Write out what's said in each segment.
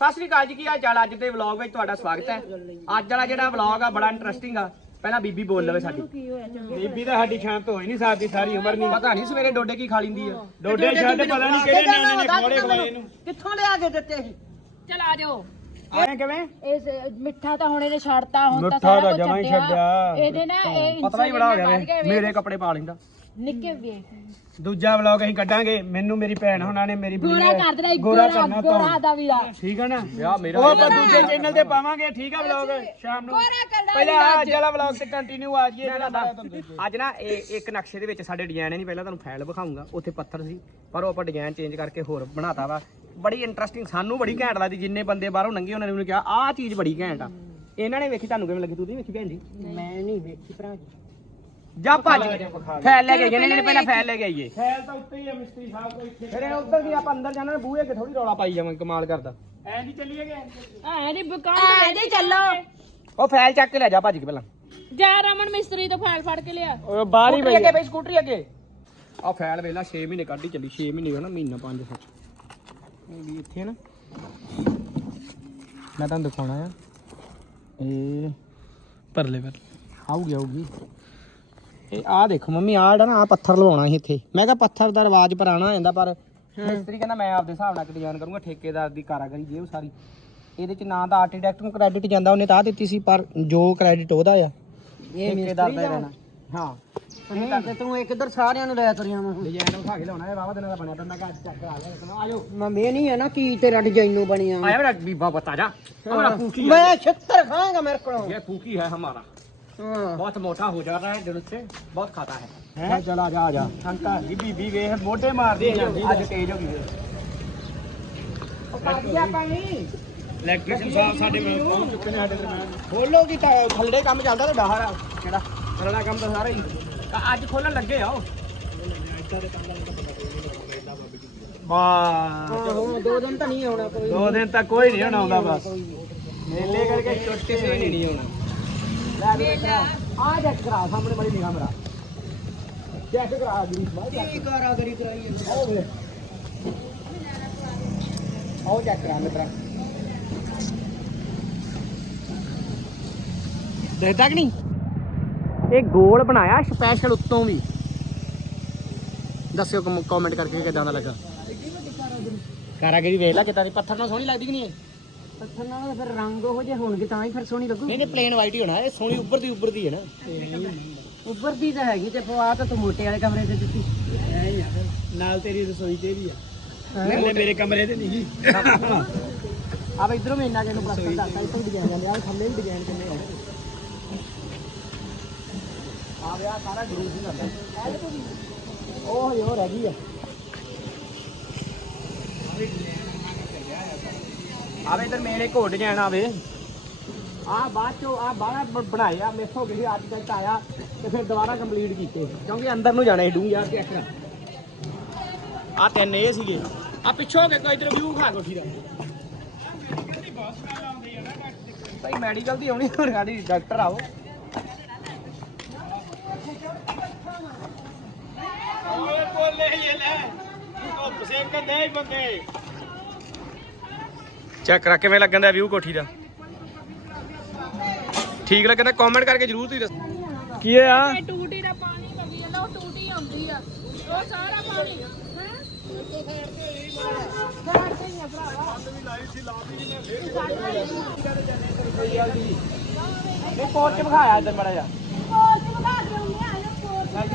ਸਤਿ ਸ੍ਰੀ ਅਕਾਲ ਜੀ ਕੀ ਹਾਲ ਚਾਲ? ਅੱਜ ਦੇ ਵਲੌਗ ਵਿੱਚ ਤੁਹਾਡਾ ਸਵਾਗਤ ਹੈ। ਅੱਜ ਵਾਲਾ ਜਿਹੜਾ ਵਲੌਗ ਆ ਬੜਾ ਇੰਟਰਸਟਿੰਗ ਆ। ਪਹਿਲਾਂ ਬੀਬੀ ਬੋਲ ਲਵੇ ਸਾਡੀ। ਬੀਬੀ ਤਾਂ ਸਾਡੀ ਸ਼ਾਂਤ ਹੋਈ ਨਹੀਂ ਸਕਦੀ ਸਾਰੀ ਉਮਰ ਨਹੀਂ। ਪਤਾ ਨਹੀਂ ਸਵੇਰੇ ਡੋਡੇ ਕੀ ਖਾ ਲੀਂਦੀ ਆ। ਡੋਡੇ ਛੱਡ ਪਤਾ ਨਹੀਂ ਕਿਹੜੇ ਨਿਆਣੇ ਨੇ ਖੋੜੇ ਖਵਾਏ ਇਹਨੂੰ। ਕਿੱਥੋਂ ਲਿਆ ਕੇ ਦਿੱਤੇ ਸੀ ਚਲ ਆ ਜਾਓ। ਐ ਕਿਵੇਂ? ਇਸ ਮਿੱਠਾ ਤਾਂ ਹੁਣ ਇਹਨੇ ਛੱਡਤਾ ਹੁਣ ਤਾਂ ਮਿੱਠਾ ਸਾਰਾ ਤਾਂ ਕੁਝ ਜਮਾਂ ਹੀ ਛੱਡਿਆ। ਇਹਦੇ ਨਾ ਇਹ ਪਤਲਾ ਹੀ ਬੜਾ ਹੋ ਗਿਆ ਮੇਰੇ ਕੱਪੜੇ ਪਾ ਲੈਂਦਾ। ਨਿੱਕੇ ਵੀ ਦੂਜਾ ਵਲੌਗ ਅਸੀਂ ਕੱਢਾਂਗੇ। ਮੈਨੂੰ ਮੇਰੀ ਭੈਣ ਹੁਣਾਂ ਨੇ ਮੇਰੀ ਗੋਰਾ ਕਰ ਦੇਣਾ ਇੱਕ ਗੋਰਾ ਕਰਨਾ ਗੋਰਾ ਦਾ ਵੀਰਾ। ਠੀਕ ਹੈ ਨਾ? ਵਿਆਹ ਮੇਰਾ ਉਹ ਆਪਾਂ ਦੂਜੇ ਚੈਨਲ ਤੇ ਪਾਵਾਂਗੇ। ਠੀਕ ਆ ਵਲੌਗ ਸ਼ਾਮ ਨੂੰ। ਗੋਰਾ ਪਹਿਲਾਂ ਅੱਜ। ਵਾਲਾ ਵਲੌਗ ਤੇ ਕੰਟੀਨਿਊ ਆ ਜਾਈਏ ਅੱਜ ਨਾ ਇਹ ਇੱਕ ਨਕਸ਼ੇ ਦੇ ਵਿੱਚ ਸਾਡੇ ਡਿਜ਼ਾਈਨ ਹੈ ਨਹੀਂ ਪਹਿਲਾਂ ਤੁਹਾਨੂੰ ਫਾਈਲ ਵਿਖਾਉਂਗਾ ਉੱਥੇ ਪੱਥਰ ਸੀ ਪਰ ਉਹ ਆਪਾਂ ਡਿਜ਼ਾਈਨ ਚੇਂਜ ਕਰਕੇ ਹੋਰ ਬਣਾਤਾ ਵਾ। ਬੜੀ ਇੰਟਰਸਟਿੰਗ ਸਾਨੂੰ ਬੜੀ ਘੈਂਟ ਲੱਗਦੀ ਜਿੰਨੇ ਬੰਦੇ ਬਾਹਰੋਂ ਲੰਘੇ ਉਹਨਾਂ ਨੇ ਮੈਨੂੰ ਕਿਹਾ ਆਹ ਚੀਜ਼ ਬੜੀ ਘੈਂਟ ਆ। ਇਹਨਾਂ ਨੇ ਵੇਖੀ ਤੁਹਾਨੂੰ ਕਿਵੇਂ ਲੱਗੀ? ਤੂੰ ਵੇਖੀ ਭੈਣ ਜੀ? ਮੈਂ ਨਹੀਂ ਵੇਖੀ ਭਰਾ ਜੀ। ਜਾ ਭੱਜ ਕੇ ਫਾਈਲ ਲੈ ਕੇ ਆਈਏ। ਨਹੀਂ ਪਹਿਲਾਂ ਫਾਈਲ ਲੈ ਕੇ ਆਈਏ। ਖੈਲ ਤਾਂ ਉੱਤੇ ਹੀ ਆ ਮਿਸਤਰੀ ਸਾਹਿਬ ਕੋ ਇੱਥੇ। ਫਿਰ ਉੱਧਰ ਦੀ ਆਪਾਂ ਅੰਦਰ ਜਾਣਾ ਬੂਹੇ ਅੱਗੇ ਥੋੜੀ ਰੌਲਾ ਪਾਈ ਜਾਵਾਂਗੇ ਕਮਾਲ ਕਰਦਾ। ਐਂ ਨਹੀਂ ਚੱਲੀਏ ਗਏ ਐ ਨਹੀਂ ਬਕਾਉਂਡ ਐ ਨਹੀਂ ਚੱਲੋ। ਉਹ ਫਾਈਲ ਚੱਕ ਕੇ ਲੈ ਜਾ ਭੱਜ ਕੇ ਪਹਿਲਾਂ। ਜਾ ਰਮਨ ਮਿਸਤਰੀ ਤੋਂ ਫਾਈਲ ਫੜ ਕੇ ਲਿਆ। ਉਹ ਬਾਹਰ ਹੀ ਅੱਗੇ ਬਈ ਸਕੂਟਰੀ ਅੱਗੇ। ਆ ਫਾਈਲ ਵੇਲਾ 6 ਮਹੀਨੇ ਕੱਢੀ ਚੱਲੀ 6 ਮਹੀਨੇ ਹੋਣਾ ਮਹੀਨਾ 5 ਸੱਚ ਇਹ ਵੀ ਇੱਥੇ ਨਾ। ਮੈਂ ਤੁਹਾਨੂੰ ਦਿਖਾਉਣਾ ਆ। ਇਹ ਪਰਲੇ ਪਰ ਆਊਗੀ ਆਊਗੀ। ਇਹ ਆਹ ਦੇਖੋ ਮੰਮੀ ਆਹ ਜਿਹੜਾ ਨਾ ਪੱਥਰ ਲਵਾਉਣਾ ਸੀ ਇੱਥੇ। ਮੈਂ ਕਿਹਾ ਪੱਥਰ ਦਾ ਰਿਵਾਜ ਪੁਰਾਣਾ ਜਾਂਦਾ ਪਰ ਮਿਸਤਰੀ ਕਹਿੰਦਾ ਮੈਂ ਆਪਦੇ ਹਿਸਾਬ ਨਾਲ ਡਿਜ਼ਾਈਨ ਕਰੂੰਗਾ ਠੇਕੇਦਾਰ ਦੀ ਕਾਰਾਗਰੀ ਜੇ ਉਹ ਸਾਰੀ। ਇਹਦੇ ਚ ਨਾ ਤਾਂ ਆਰਕੀਟੈਕਟ ਨੂੰ ਕ੍ਰੈਡਿਟ ਜਾਂਦਾ ਉਹਨੇ ਤਾਂ ਦਿੱਤੀ ਸੀ ਪਰ ਜੋ ਕ੍ਰੈਡਿਟ ਉਹਦਾ ਆ। ਇਹ ਠੇਕੇਦਾਰ ਦਾ ਹਾਂ। ਤੁਸੀਂ ਕਰਦੇ ਤੂੰ ਇੱਕ ਇਧਰ ਸਾਰਿਆਂ ਨੂੰ ਲੈ ਤੁਰਿਆ ਮੈਂ ਡਿਜ਼ਾਈਨ ਉਠਾ ਕੇ ਲਾਉਣਾ ਹੈ ਬਾਬਾ ਦਿਨਾਂ ਦਾ ਬਣਿਆ ਤਾਂ ਮੈਂ ਕਿਹਾ ਚੈੱਕ ਕਰਾ ਲਿਆ ਆਜੋ। ਮੈਂ ਨਹੀਂ ਹੈ ਨਾ ਕੀ ਤੇਰਾ ਡਿਜ਼ਾਈਨੋਂ ਬਣਿਆ। ਆਇਆ ਬੀਬਾ ਬਤਾ ਜਾ। ਮੈਂ 76 ਖਾਂਗਾ ਮੇਰੇ ਕੋਲੋਂ। ਇਹ ਫੂਕੀ ਹੈ ਹਮਾਰਾ। बहुत मोटा हो जा रहा है दिन से बहुत खाता है हैं चला जा जा ਸ਼ੰਕਾ ਦੀ ਬੀਬੀ ਵੇਖ ਮੋਢੇ ਮਾਰਦੀ ਜਾਂਦੀ आज तेज होगी ਇਲੈਕਟ੍ਰੀਸ਼ੀਅਨ ਸਾਹਿਬ ਸਾਡੇ ਕੋਲ ਪਹੁੰਚ ਚੁੱਕੇ ਨੇ ਸਾਡੇ ਦਰਮਿਆਨ ਖੋਲੋ ਦੀ ਤਾਂ ਥੱਲੇ ਕੰਮ ਚੱਲਦਾ ਤੇ ਬਾਹਰ ਆ ਕਿਹੜਾ ਥੱਲੜਾ ਕੰਮ ਤਾਂ ਸਾਰਾ ਹੀ ਤਾਂ ਅੱਜ ਖੋਲਣ ਲੱਗੇ ਆ ਉਹ ਬਸ ਹਾਂ ਦੋ ਦਿਨ ਤਾਂ ਨਹੀਂ ਆਉਣਾ ਕੋਈ ਦੋ ਦਿਨ ਤੱਕ ਕੋਈ ਨਹੀਂ ਆਉਂਦਾ ਬਸ ਮੇਲੇ ਕਰਕੇ ਚੁੱਟਕੇ ਸੇ ਨਹੀਂ ਨਹੀਂ ਹੋਣਾ ਲੈ ਵੀ ਆ ਚੈੱਕ ਕਰਾ ਸਾਹਮਣੇ ਬੜੀ ਨਿਗਾਹ ਮੇਰਾ। ਚੈੱਕ ਕਰਾ ਗਰੀਸ ਬਾਅਦ ਕੀ ਕਾਰਾਗਰੀ ਕਰਾਈ ਹੈ ਆਓ ਵੇ ਆਓ ਚੈੱਕ ਕਰਾ ਮਿੱਤਰਾ। ਦੇਖਦਾ ਕਿ ਨਹੀਂ? ਇਹ ਗੋਲ ਬਣਾਇਆ ਸਪੈਸ਼ਲ ਉੱਤੋਂ ਵੀ। ਦੱਸਿਓ ਕਮੈਂਟ ਕਰਕੇ ਕਿਦਾਂ ਦਾ ਲੱਗਾ। ਕਾਰਾਗਰੀ ਵੇਖ ਲੈ ਕਿਦਾਂ ਦੀ ਪੱਥਰ ਨਾਲ ਸੋਹਣੀ ਲੱਗਦੀ ਕਿ ਨਹੀਂ ਇਹ? ਪੱਥਰ ਨਾਲ ਤਾਂ ਫਿਰ ਰੰਗ ਉਹੋ ਜਿਹੇ ਹੋਣਗੇ ਤਾਂ ਹੀ ਫਿਰ ਸੋਹਣੀ ਲੱਗੂ। ਨਹੀਂ ਨਹੀਂ ਪਲੇਨ ਵਾਈਟ ਹੀ ਹੋਣਾ ਇਹ ਸੋਹਣੀ ਉੱਭਰਦੀ ਉੱਭਰਦੀ ਹੈ ਨਾ। ਉੱਪਰਦੀ ਤਾਂ ਹੈਗੀ ਤੇ ਪਵਾ ਤਾਂ ਤੂੰ ਮੋਟੇ ਵਾਲੇ ਕਮਰੇ ਤੇ ਦਿੱਤੀ। ਨਾਲ ਤੇਰੀ ਰਸੋਈ ਤੇ ਵੀ ਆ। ਹਲੇ ਮੇਰੇ ਕਮਰੇ ਤੇ ਨਹੀਂ। ਆ ਬਈ ਇਧਰੋਂ ਮੈਂ ਇੰਨਾ ਕਿ ਨੂੰ ਪਲਸਤਰ ਕਰਤਾ ਇੱਧਰ ਡਿਜ਼ਾਈਨ ਜਾਂਦੇ ਆ ਥੱਲੇ ਵੀ ਡਿਜ਼ਾਈਨ ਕਿੰਨੇ ਆ। ਆ ਵਿਆਹ ਸਾਰਾ ਗਰੂਪ ਹੀ ਕਰਦਾ ਉਹ ਹੋਰ ਹੈਗੀ ਆ। ਆਵੇ ਇਧਰ ਮੇਰੇ ਘੋੜ ਡਿਜ਼ਾਈਨ ਆਵੇ। ਆ ਬਾਅਦ ਚੋਂ ਆ ਬਾਹਰ ਬ- ਮਿਸ ਹੋ ਗਈ ਸੀ, ਆਇਆ ਤੇ ਫਿਰ ਦੁਬਾਰਾ ਕੰਪਲੀਟ ਕੀਤੇ। ਕਿਉਂਕਿ ਅੰਦਰ ਨੂੰ ਜਾਣਾ ਸੀ ਡੂੰ ਯਾਰ ਚੈੱਕ ਆ ਤਿੰਨ ਇਹ ਸੀਗੇ। ਆ ਪਿੱਛੋਂ ਕੇ ਕੋਈ ਇਧਰ ਵਿਊ ਖਾ ਕੋਠੀ ਦਾ। ਭਾਈ ਮੈਡੀਕਲ ਦੀ ਆਉਣੀ ਹੋਰ ਸਾਡੀ ਡਾਕਟਰ ਆਓ। ਓਏ ਇਹ ਲੈ ਧੁੱਪ ਸੇਕ ਬੰਦੇ। ਚੈੱਕ ਕਰਾ ਕਿਵੇਂ ਲੱਗਣ ਦਾ ਵਿਊ ਕੋਠੀ ਦਾ? ਠੀਕ ਲੱਗਦਾ ਕਮੈਂਟ ਕਰਕੇ ਜਰੂਰ ਤੁਸੀਂ ਦੱਸੋ ਕੀ ਆ ਇਹ ਟੂਟੀ ਦਾ ਪਾਣੀ ਲੱਗੀ ਜਾਂਦਾ ਉਹ ਟੂਟੀ ਆਉਂਦੀ ਆ। ਉਹ ਸਾਰਾ ਪਾਣੀ ਹੈ? ਇਹ ਚ ਵਿਖਾਇਆ ਇੱਧਰ ਮੜਾ ਜਾ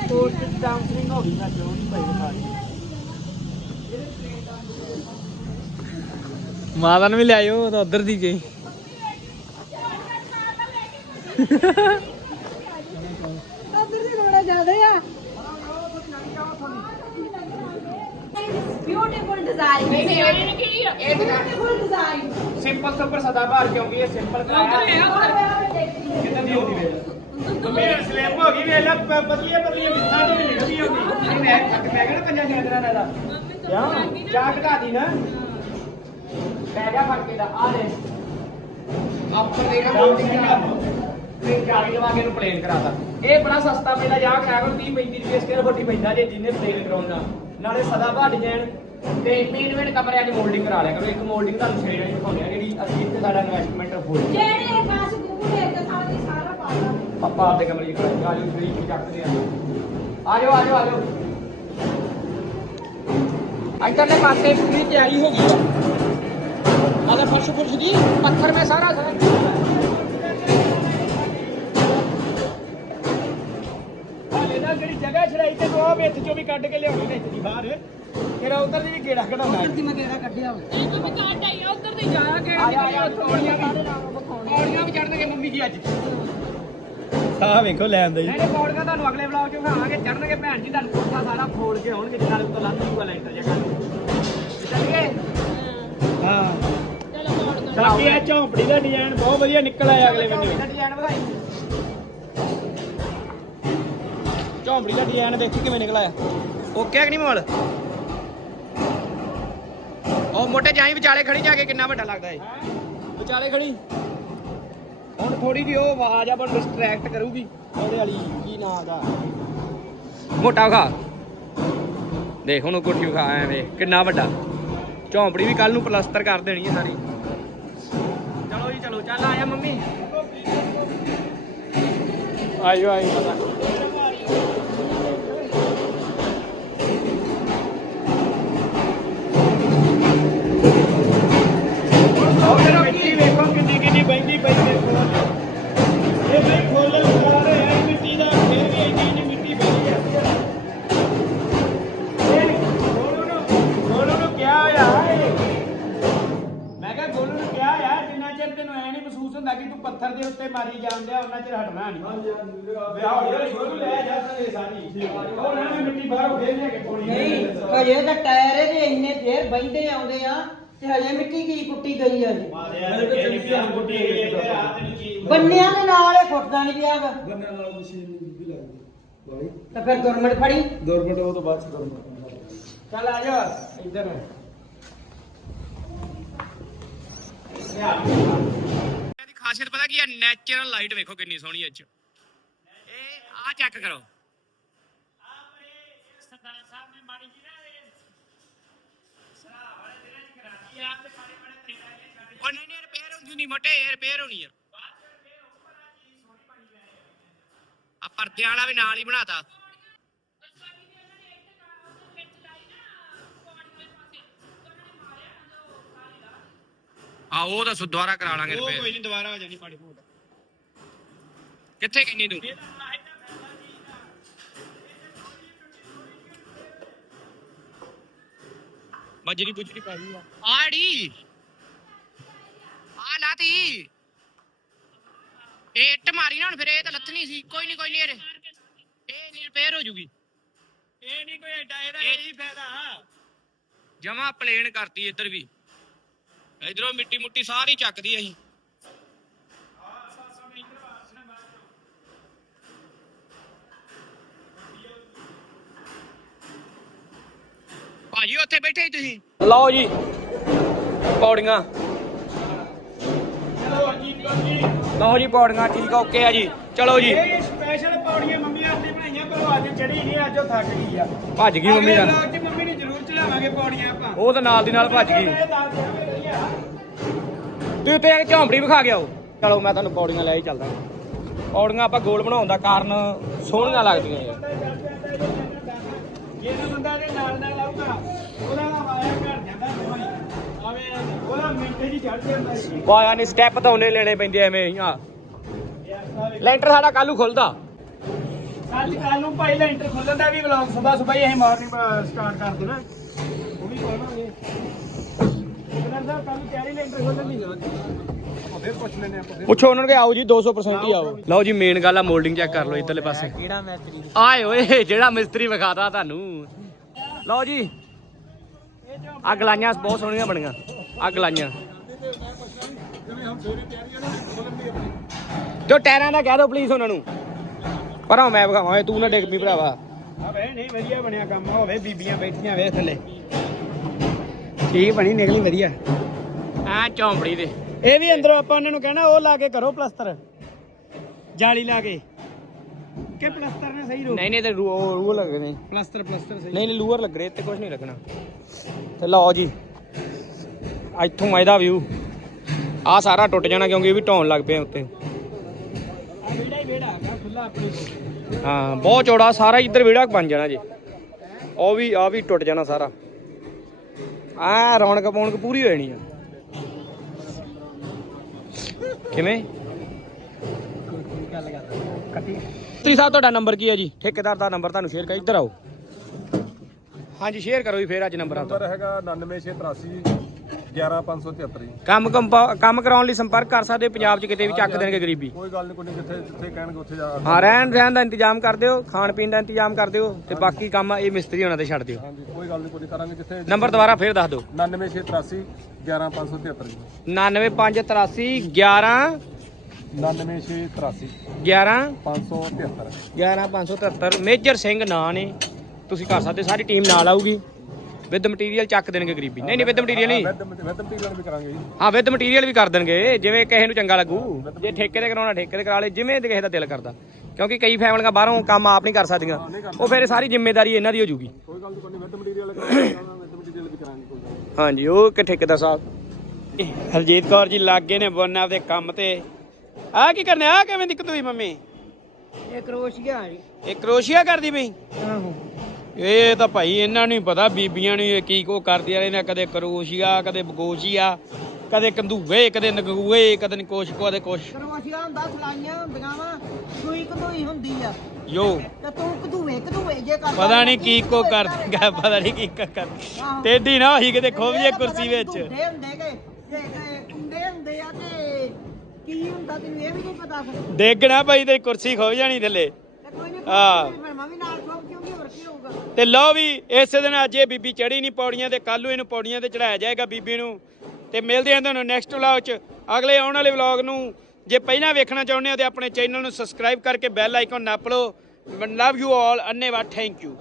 ਕੋਰਟ ਚ ਕਾਉਂਸਲਿੰਗ ਹੋ ਗਈ ਮੈਂ ਜੋ ਨਹੀਂ ਭਾਈ ਵਿਖਾ ਮਾਤਾ ਨੂੰ ਵੀ ਲਿਆਇਓ ਤਾਂ ਉਧਰ ਦੀ ਗਈ। ਬਿਊਟੀਫੁਲ ਡਿਜ਼ਾਈਨ ਡਿਜ਼ਾਈਨ ਕੀ ਆ? ਬਿਊਟੀਫੁਲ ਡਿਜ਼ਾਈਨ ਸਿੰਪਲ ਤੋਂ ਉੱਪਰ ਸਦਾ ਬਾਹਰ ਕਿਉਂਕਿ ਇਹ ਸਿੰਪਲ ਕਰਾਇਆ ਉਧਰ ਹੈਗਾ ਉਧਰ। ਕਿਤੇ ਵੀ ਹੋ ਹੋ ਗਈ ਵੇਖ ਲੈ ਪ- ਪਤਲੀਆਂ ਪਤਲੀਆਂ ਮਿੱਠਾਂ ਚ ਨਹੀਂ ਨਿਕਲਦੀ ਹੁੰਦੀ। ਇਹ ਮੈਂ ਕੱਟ ਪੈ ਗਿਆ ਨਾ ਪੰਜਾਂ ਚਾਦਰਾਂ ਨਾਲ ਦਾ ਕਿਉਂ ਚਾਹ ਘਟਾ ਦੀ ਨਾ। ਪੈ ਗਿਆ ਫਰਕੇ ਦਾ ਆ ਦੇ ਆਪਰ ਦੇ ਨਾ ਤੇ ਗਾੜੀ ਲਵਾ ਕੇ ਇਹਨੂੰ ਪਲੇਨ ਕਰਾਤਾ ਇਹ ਬੜਾ ਸਸਤਾ ਪੈਂਦਾ ਜਾ ਕਰਾ ਕਰੋ 30 35 ਰੁਪਏ ਸਕੇਅਰ ਫੁੱਟ ਹੀ ਪੈਂਦਾ ਜੇ ਜਿੰਨੇ ਪਲੇਨ ਕਰਾਉਣਾ ਨਾਲੇ ਸਦਾ ਬਹਾਰ ਡਿਜ਼ਾਈਨ ਤੇ ਮੇਨ ਮੇਨ ਕਮਰਿਆਂ 'ਚ ਮੋਲਡਿੰਗ ਕਰਾ ਲਿਆ ਕਰੋ। ਇੱਕ ਮੋਲਡਿੰਗ ਤੁਹਾਨੂੰ ਛੇੜ ਨਹੀਂ ਦਿਖਾਉਂਦੇ ਆ ਜਿਹੜੀ ਅਸੀਂ ਇੱਥੇ ਸਾਡਾ ਇਨਵੈਸਟਮੈਂਟ ਹੋ ਜਿਹੜੇ ਬਸ ਗੁੱਗੂ ਦੇ ਕੇ ਸਾਰਾ ਸਾਰਾ ਪਾ ਲਾ ਪਾਪਾ ਆਪਦੇ ਕਮਰੇ 'ਚ ਕਰਾਈ ਆਜੋ ਫ੍ਰੀ ਚੱਕਦੇ ਆ। ਆਜੋ ਆਜੋ ਆਜੋ। ਇੱਧਰਲੇ ਪਾਸੇ ਪੂਰੀ ਤਿਆਰੀ ਹੋ ਗਈ। ਆ ਆਹ ਫਰਸ਼ ਫੁਰਸ਼ ਦੀ ਪੱਥਰ ਮੈਂ ਸਾਰਾ ਨਾ ਜਿਹੜੀ ਜਗ੍ਹਾ ਛੜਾਈ ਤੇ ਉਹ ਵਿੱਚ ਚੋਂ ਵੀ ਕੱਢ ਕੇ ਲਿਆਉਣੀ ਵਿੱਚ ਦੀ ਬਾਹਰ। ਫਿਰ ਉਧਰ ਦੀ ਵੀ ਗੇੜਾ ਕਢਾਉਣਾ ਉੱਪਰ ਦੀ ਮੈਂ ਕਿਹੜਾ ਕੱਢਿਆ ਵਾ। ਇਹ ਵੀ ਕਾਟ ਆਈ ਆ, ਉੱਧਰ ਦੀ ਜਾ ਕੇ ਆ ਜਾ ਆ। ਜਾ ਪੌੜੀਆਂ ਵੀ ਪੌੜੀਆਂ ਵੀ ਚੜਨਗੇ ਮੰਮੀ ਜੀ ਅੱਜ। ਆਹ ਵੇਖੋ ਲੈ ਆਂਦਾ ਨਹੀਂ ਨਹੀਂ ਪੌੜੀਆਂ ਤੁਹਾਨੂੰ ਅਗਲੇ ਵਲੌਗ 'ਚ ਵਿਖਾਵਾਂਗੇ ਚੜਨਗੇ ਭੈਣ ਜੀ ਤੁਹਾਨੂੰ ਕੋਠਾ ਸਾਰਾ ਫੋੜ ਕੇ ਆਉਣਗੇ ਜਿੱਦਾਂ ਉੱਤੋਂ ਲੱਤ ਜੂਗਾ ਲੈਂਟਰ ਜਗ੍ਹਾ ਚੱਲੀਏ? ਹਾਂ। ਬਾਕੀ ਇਹ ਝੌਂਪੜੀ ਦਾ ਡਿਜ਼ਾਈਨ ਬਹੁਤ ਵਧੀਆ ਨਿਕਲ ਆਇਆ ਅਗਲੇ ਬੰਨੇ ਡਿਜ਼ਾਈਨ ਵਧਾਈ। ਝੌਂਪੜੀ ਦਾ ਡਿਜ਼ਾਈਨ ਦੇਖੀ ਕਿਵੇਂ ਨਿਕਲ ਆਇਆ? ਓਕੇ ਕਿ ਨਹੀਂ ਮੋਲ ਉਹ ਮੋਟੇ ਜਾਈ ਵਿਚਾਲੇ ਖੜੀ ਜਾ ਕੇ ਕਿੰਨਾ ਵੱਡਾ ਲੱਗਦਾ ਏ। ਵਿਚਾਲੇ ਖੜੀ? ਹੁਣ ਥੋੜੀ ਜਿਹੀ ਉਹ ਆਵਾਜ਼ ਆਪਾਂ ਨੂੰ ਡਿਸਟਰੈਕਟ ਕਰੂਗੀ। ਉਹਦੇ ਵਾਲੀ ਕੀ ਨਾਂ ਦਾ? ਮੋਟਾ ਵਿਖਾ। ਦੇਖ ਉਹਨੂੰ ਕੋਠੀ ਵਿਖਾ ਐਵੇਂ ਕਿੰਨਾ ਵੱਡਾ। ਝੌਂਪੜੀ ਵੀ ਕੱਲ ਨੂੰ ਪਲਸਤਰ ਕਰ ਦੇਣੀ ਹੈ ਸਾਰੀ। ਚਲੋ ਜੀ ਚਲੋ ਚੱਲ ਆਇਆ ਮੰਮੀ। ਆਇਓ ਆਇਓ। ਉਹ ਮਿੱਟੀ ਵੇਖੋ ਕਿੰਨੀ ਕਿੰਨੀ ਬੈਂਦੀ ਪਈ ਕੋਲ ਇਹ ਬਈ ਖੋਲੇ ਦੇ ਉੱਤੇ ਮਾਰੀ ਜਾਂਦਿਆ ਉਹਨਾਂ ਚਿਰ ਹਟਣਾ ਨਹੀਂ। ਹਾਂਜੀ ਹਾਂਜੀ ਵਿਆਹ ਹੋ ਗਿਆ ਗੋਲੂ ਲੈ ਜਾ ਤੇ ਸਾਰੀ। ਉਹ ਨਾ ਮਿੱਟੀ ਬਾਹਰੋਂ ਫੇਰ ਲਿਆ ਕੇ ਪਾਉਣੀ ਨਹੀਂ ਹਜੇ ਤਾਂ ਟਾਇਰ ਇਹਦੇ ਇੰਨੇ ਫੇਰ ਬੈਂਦੇ ਆਉਂਦੇ ਆ ਤੇ ਹਜੇ ਮਿੱਟੀ ਕੀ ਕੁੱਟੀ ਗਈ ਆ ਜੀ? ਬੰਨਿਆਂ ਦੇ ਨਾਲ ਇਹ ਫੁੱਟਦਾ ਨਹੀਂ ਪਿਆ ਗਾ। ਬੰਨਿਆਂ ਨਾਲ ਮਸ਼ੀਨ ਵੀ ਲੱਗਦੀ। ਤਾਂ ਫਿਰ ਗਵਰਨਮੈਂਟ ਫੜੀ। ਗਵਰਨਮੈਂਟ ਉਹ ਤੋਂ ਬਾਅਦ ਚ ਗਵਰਨਮੈਂਟ ਚੱਲ ਆ ਜਾ ਇੱਧਰ। ਖਾਸੀਅਤ ਪਤਾ ਕੀ ਹੈ? ਨੈਚੁਰਲ ਲਾਈਟ ਵੇਖੋ ਕਿੰਨੀ ਸੋਹਣੀ ਅੱਜ ਇਹ ਆ ਚੈੱਕ ਕਰੋ। ਉਹ ਨਹੀਂ ਨਹੀਂ ਰਿਪੇਅਰ ਹੁੰਦੀ ਨਹੀਂ, ਮੋਟੇ, ਇਹ ਰਿਪੇਅਰ ਹੋਣੀ ਆ। ਆ ਪਰਦਿਆਂ ਵਾਲਾ ਵੀ ਨਾਲ ਹੀ ਬਣਾਤਾ। ਆ ਉਹ ਤਾਂ ਦੁਬਾਰਾ ਕਰਾ ਲਾਂਗੇ ਉਹ ਰਿਪੇਅਰ ਕੋਈ ਨਹੀਂ ਦੁਬਾਰਾ ਹੋ ਜਾਣੀ ਪਾਣੀ ਫੋਟ ਕਿੱਥੇ ਕਿੰਨੀ ਤੂੰ ਬਜਰੀ ਬੁਜਰੀ ਪਾਈ ਆ। ਆੜੀ ਆ ਲਾਤੀ। ਇਹ ਇੱਟ ਮਾਰੀ ਨਾ ਹੁਣ ਫਿਰ ਇਹ ਤਾਂ ਲੱਥਣੀ ਸੀ। ਕੋਈ ਨਹੀਂ ਕੋਈ ਨਹੀਂ ਇਹ ਇਹ ਨਹੀਂ ਰਿਪੇਅਰ ਹੋ ਜੂਗੀ। ਇਹ ਨਹੀਂ ਕੋਈ ਐਡਾ ਇਹਦਾ ਇਹੀ ਫਾਇਦਾ। ਜਮਾ ਪਲੇਨ ਕਰਤੀ ਇੱਧਰ ਵੀ। ਇਧਰੋਂ ਮਿੱਟੀ ਮੁੱਟੀ ਸਾਰੀ ਚੱਕਦੀ ਅਸੀਂ। ਭਾਜੀ ਉੱਥੇ ਬੈਠੇ ਤੁਸੀਂ? ਲਓ ਜੀ ਪੌੜੀਆਂ। ਲਓ ਜੀ ਪੌੜੀਆਂ ਠੀਕ ਆ ਓਕੇ ਆ ਜੀ। ਚਲੋ ਜੀ। ਇਹ ਸਪੈਸ਼ਲ ਪੌੜੀਆਂ ਮੰਮੀ ਵਾਸਤੇ ਬਣਾਈਆਂ ਪਰ ਅੱਜ ਚੜੀ ਨਹੀਂ ਅੱਜ ਉਹ ਥੱਕ ਗਈ ਆ। ਭੱਜ ਗਈ ਮੰਮੀ ਅਗਲੇ ਦਾ vlog 'ਚ ਮੰਮੀ ਨੂੰ ਜ਼ਰੂਰ ਚੜਾਵਾਂਗੇ ਪੌੜੀਆਂ ਆਪਾਂ। ਉਹ ਤਾਂ ਨਾਲ ਦੀ ਨਾਲ ਭੱਜ ਗਈ। ਮੈਂ ਦੱਸ ਦਿਆਂ ਵੀ ਵਧੀਆ। ਤੂੰ ਉੱਤੇ ਕੇ ਝੌਂਪੜੀ ਵਿਖਾ ਗਿਆ ਉਹ ਚਲੋ ਮੈਂ ਤੁਹਾਨੂੰ ਪੌੜੀਆਂ ਲੈ ਹੀ ਚੱਲਦਾ। ਪੌੜੀਆਂ ਆਪਾਂ ਗੋਲ ਬਣਾਉਣ ਦਾ ਕਾਰਨ ਸੋਹਣੀਆਂ ਲੱਗਦੀਆਂ ਯਾਰ ਜਿਹੜਾ ਬੰਦਾ ਦੇ ਨਾਲ ਨਾਲ ਆਊਗਾ ਉਹਦਾ ਆਇਆ ਘਰ ਜਾਂਦਾ ਆਵੇਂ ਉਹਦਾ ਮਿੰਟੇ ਜੀ ਚੜ ਜਾਂਦਾ ਸੀ ਪਾਇਆ ਨਹੀਂ ਸਟੈਪ ਤਾਂ ਉਹਨੇ ਲੈਣੇ ਪੈਂਦੇ ਐਵੇਂ ਹੀ ਆ। ਲੈਂਟਰ ਸਾਡਾ ਕੱਲੂ ਖੁੱਲਦਾ। ਕੱਲ ਨੂੰ ਭਾਈ ਲੈਂਟਰ ਖੁੱਲਣ ਦਾ ਵੀ ਵਲੌਗ ਸਵੇਰ ਸਵੇਰ ਹੀ ਅਸੀਂ ਮਾਰਨਿੰਗ ਸਟਾਰਟ ਕਰ ਦੇਣਾ। ਉਹ ਵੀ ਪਾਵਾਂਗੇ ਪੁੱਛ ਲੈਣੇ ਆਪਾਂ ਫਿਰ ਪੁੱਛੋ ਉਹਨਾਂ ਨੂੰ ਕਿ ਆਓ ਜੀ 200% ਹੀ ਆਓ। ਲਓ ਜੀ ਮੇਨ ਗੱਲ ਆ ਮੋਲਡਿੰਗ ਚੈੱਕ ਕਰ ਲਓ ਇੱਧਰਲੇ ਪਾਸੇ। ਕਿਹੜਾ ਆਏ ਓਏ ਜਿਹੜਾ ਮਿਸਤਰੀ ਵਿਖਾਦਾ ਤੁਹਾਨੂੰ। ਲਓ ਜੀ ਆ ਗਲਾਈਆਂ ਬਹੁਤ ਸੋਹਣੀਆਂ ਬਣੀਆਂ। ਆ ਗਲਾਈਆਂ ਜੋ ਟਾਇਰਾਂ ਦਾ ਕਹਿ ਦਿਓ ਪਲੀਜ਼ ਉਹਨਾਂ ਨੂੰ। ਪਰਾਂ ਮੈਂ ਵਿਖਾਵਾਂ ਤੂੰ ਨਾ ਡਿੱਗ ਪਈ ਭਰਾਵਾ। ਆ ਵੇ ਨਹੀਂ ਵਧੀਆ ਬਣਿਆ ਕੰਮ ਹੋਵੇ ਬੀਬੀਆਂ ਬੈਠੀਆਂ ਵੇ ਥੱਲੇ। ਠੀਕ ਬਣੀ ਨਿਕਲੀ ਵਧੀਆ। ਆ ਚੌਂਪੜੀ ਦੇ। ਇਹ ਵੀ ਅੰਦਰੋਂ ਆਪਾਂ ਉਹਨਾਂ ਨੂੰ ਕਹਿਣਾ ਉਹ ਲਾ ਕੇ ਕਰੋ ਪਲਸਤਰ। ਜਾਲੀ ਲਾ ਕੇ। ਕਿ ਪਲਸਤਰ ਨੇ ਸਹੀ ਰੋ। ਨਹੀਂ ਨਹੀਂ ਤੇ ਰੂ ਰੂ ਲੱਗਣੇ। ਪਲਸਤਰ ਪਲਸਤਰ ਸਹੀ। ਨਹੀਂ ਨਹੀਂ ਲੂਅਰ ਲੱਗ ਰਹੇ ਤੇ ਕੁਝ ਨਹੀਂ ਲੱਗਣਾ। ਤੇ ਲਓ ਜੀ। ਇੱਥੋਂ ਇਹਦਾ ਵਿਊ ਆ ਸਾਰਾ ਟੁੱਟ ਜਾਣਾ ਕਿਉਂਕਿ ਇਹ ਵੀ ਢਾਉਣ ਲੱਗ ਪਏ ਉੱਤੇ। ਆ ਵਿਹੜਾ ਹੀ ਵਿਹੜਾ ਹੈਗਾ ਖੁੱਲਾ ਆਪਣੇ ਕੋਲ। ਹਾਂ ਬਹੁਤ ਚੌੜਾ ਸਾਰਾ ਇੱਧਰ ਵਿਹੜਾ ਬਣ ਜਾਣਾ ਜੀ। ਉਹ ਵੀ ਆ ਵੀ ਟੁੱਟ ਜਾਣਾ ਸਾਰਾ। ਆ ਰੌਣਕ ਪੌਣਕ ਪੂਰੀ ਹੋ ਜਾਣੀ ਆ। ਕਿਵੇਂ? ਗੱਲ ਕਰਦਾ ਕੱਟੀ ਤਰੀ ਸਾਹਿਬ, ਤੁਹਾਡਾ ਨੰਬਰ ਕੀ ਹੈ ਜੀ? ਠੇਕੇਦਾਰ ਦਾ ਨੰਬਰ ਤੁਹਾਨੂੰ ਸ਼ੇਅਰ ਕਰ, ਇੱਧਰ ਆਓ। ਹਾਂਜੀ, ਸ਼ੇਅਰ ਕਰੋ ਜੀ, ਫੇਰ ਅੱਜ ਨੰਬਰ ਤੋਂ ਨੰਬਰ ਹੈਗਾ 99683 11573 ਜੀ। ਕੰਮ ਕੰਪਾ- ਕੰਮ ਕਰਾਉਣ ਲਈ ਸੰਪਰਕ ਕਰ ਸਕਦੇ ਹੋ, ਪੰਜਾਬ 'ਚ ਕਿਤੇ ਵੀ ਚੱਕ ਦੇਣਗੇ ਗਰੀਬੀ। ਕੋਈ ਗੱਲ ਨਹੀਂ ਕੋਈ ਨਹੀਂ ਜਿੱਥੇ ਜਿੱਥੇ ਕਹਿਣਗੇ ਉੱਥੇ ਜਾ ਹਾਂ ਰਹਿਣ ਰਹਿਣ ਦਾ ਇੰਤਜ਼ਾਮ ਕਰ ਦਿਓ ਖਾਣ ਪੀਣ ਦਾ ਇੰਤਜ਼ਾਮ ਕਰ ਦਿਓ ਤੇ ਬਾਕੀ ਕੰਮ ਇਹ ਮਿਸਤਰੀ ਹੋਣਾ ਤੇ ਛੱਡ ਦਿਓ। ਹਾਂਜੀ ਕੋਈ ਗੱਲ ਨਹੀਂ ਕੋਈ ਨਹੀਂ ਕਰਾਂਗੇ ਜਿੱਥੇ ਨੰਬਰ ਦੁਬਾਰਾ ਫੇਰ ਦੱਸ ਦਿਓ। 99683 11573 ਜੀ। 99583 11 99683 11 573 11573 ਮੇਜਰ ਸਿੰਘ ਨਾਂ ਨੇ। ਤੁਸੀਂ ਕਰ ਸਕਦੇ ਸਾਰੀ ਟੀਮ ਨਾਲ ਆਊਗੀ। ਵਿਦ ਮਟੀਰੀਅਲ ਚੱਕ ਦੇਣਗੇ ਗਰੀਬੀ। ਨਹੀਂ ਨਹੀਂ ਵਿਦ ਮਟੀਰੀਅਲ ਨਹੀਂ। ਵੈਦ ਮਟੀਰੀਅਲ ਵੀ ਕਰਾਂਗੇ ਜੀ। ਹਾਂ ਵਿਦ ਮਟੀਰੀਅਲ ਵੀ ਕਰ ਦੇਣਗੇ। ਜਿਵੇਂ ਕਿਸੇ ਨੂੰ ਚੰਗਾ ਲੱਗੂ ਜੇ ਠੇਕੇ ਤੇ ਕਰਾਉਣਾ ਠੇਕੇ ਤੇ ਕਰਾ ਲੇ ਜਿਵੇਂ ਕਿਸੇ ਦਾ ਦਿਲ ਕਰਦਾ। ਕਿਉਂਕਿ ਕਈ ਫੈਮਲੀਆਂ ਬਾਹਰੋਂ ਕੰਮ ਆਪ ਨਹੀਂ ਕਰ ਸਕਦੀਆਂ। ਉਹ ਫਿਰ ਸਾਰੀ ਜ਼ਿੰਮੇਵਾਰੀ ਇਹਨਾਂ ਦੀ ਹੋ ਜੂਗੀ। ਕੋਈ ਗੱਲ ਨਹੀਂ ਕੋਈ ਨਹੀਂ ਵੈਦ ਮਟੀਰੀਅਲ ਕਰਾਂਗੇ ਵੈਦ ਮਟੀਰੀਅਲ ਵੀ ਕਰਾਂਗੇ ਕੋਈ ਗੱਲ ਨਹੀਂ। ਹਾਂਜੀ ਉਹ ਕਿ ਠੇਕੇਦਾਰ ਸਾਹਿਬ। ਹਰਜੀਤ ਕੌਰ ਜੀ ਲੱਗੇ ਨੇ ਬੋਨਾ ਆਪਦੇ ਕੰਮ ਤੇ। ਆ ਕੀ ਕਰਨੇ ਆ ਕਿਵੇਂ ਦਿੱਕਤ ਹੋਈ ਮੰਮੀ? ਇਹ ਕਰੋਸ਼ੀਆ ਜੀ। ਇਹ ਕਰੋਸ਼ੀਆ ਕਰਦੀ ਪਈ? ਆਹੋ। ਇਹ ਤਾਂ ਭਾਈ ਇਹਨਾਂ ਨੂੰ ਹੀ ਪਤਾ ਬੀਬੀਆਂ ਨੂੰ ਇਹ ਕੀ ਕੋ ਕਰਦੀਆਂ ਨੇ ਕਦੇ ਕਰੋਸ਼ੀਆ ਕਦੇ ਬਗੋਸ਼ੀਆ ਕਦੇ ਕੰਦੂਏ ਕਦੇ ਨਗੂਏ ਕਦੇ ਨਿਕੋਸ਼ ਕਦੇ ਕੁਛ। ਕਰੋਸ਼ੀਆ ਹੁੰਦਾ ਸਲਾਈਆਂ ਹੁੰਦੀਆਂ ਵਾ ਸੂਈ ਕਢੋਈ ਹੁੰਦੀ ਆ। ਯੋ। ਤੇ ਤੂੰ ਕਢੂਏ ਕਢੂਏ ਜੇ ਕਰਦਾ ਪਤਾ ਨਹੀਂ ਕੀ ਕੋ ਕਰਦੀਆਂ ਪਤਾ ਨਹੀਂ ਕੀ ਕਰ। ਟੇਢੀ ਨਾ ਹੋਈ ਕਿਤੇ ਖੋਭ ਜੇ ਕੁਰਸੀ ਵਿੱਚ। ਹੁੰਦੇ ਕਿ ਤੇ ਕਿ ਕੁੰਡੇ ਹੁੰਦੇ ਆ ਤੇ ਕੀ ਹੁੰਦਾ ਤੈਨੂੰ ਇਹ ਵੀ ਨਹੀਂ ਪਤਾ ਫਿਰ। ਡੇਗਣਾ ਭਾਈ ਤੇ ਕੁਰਸੀ ਖੋਭ ਜਾਣੀ ਥੱਲੇ। ਹਾਂ। ਤੇ ਲਓ ਵੀ, ਇਸੇ ਦਿਨ ਅੱਜ ਇਹ ਬੀਬੀ ਚੜੀ ਨਹੀਂ ਪੌੜੀਆਂ ਤੇ ਕੱਲ ਨੂੰ ਇਹਨੂੰ ਪੌੜੀਆਂ ਤੇ ਚੜਾਇਆ ਜਾਏਗਾ ਬੀਬੀ ਨੂੰ। ਤੇ ਮਿਲਦੇ ਹਾਂ ਤੁਹਾਨੂੰ ਨੈਕਸਟ ਵਲੌਗ 'ਚ। ਅਗਲੇ ਆਉਣ ਵਾਲੇ ਵਲੌਗ ਨੂੰ, ਜੇ ਪਹਿਲਾਂ ਵੇਖਣਾ ਚਾਹੁੰਦੇ ਹੋ ਤੇ ਆਪਣੇ ਚੈਨਲ ਨੂੰ ਸਬਸਕ੍ਰਾਈਬ ਕਰਕੇ ਬੈਲ ਆਈਕਨ ਨੱਪ ਲਓ। ਲਵ ਯੂ ਆਲ ਅੰਨੇਵਾ ਥੈਂਕ ਯੂ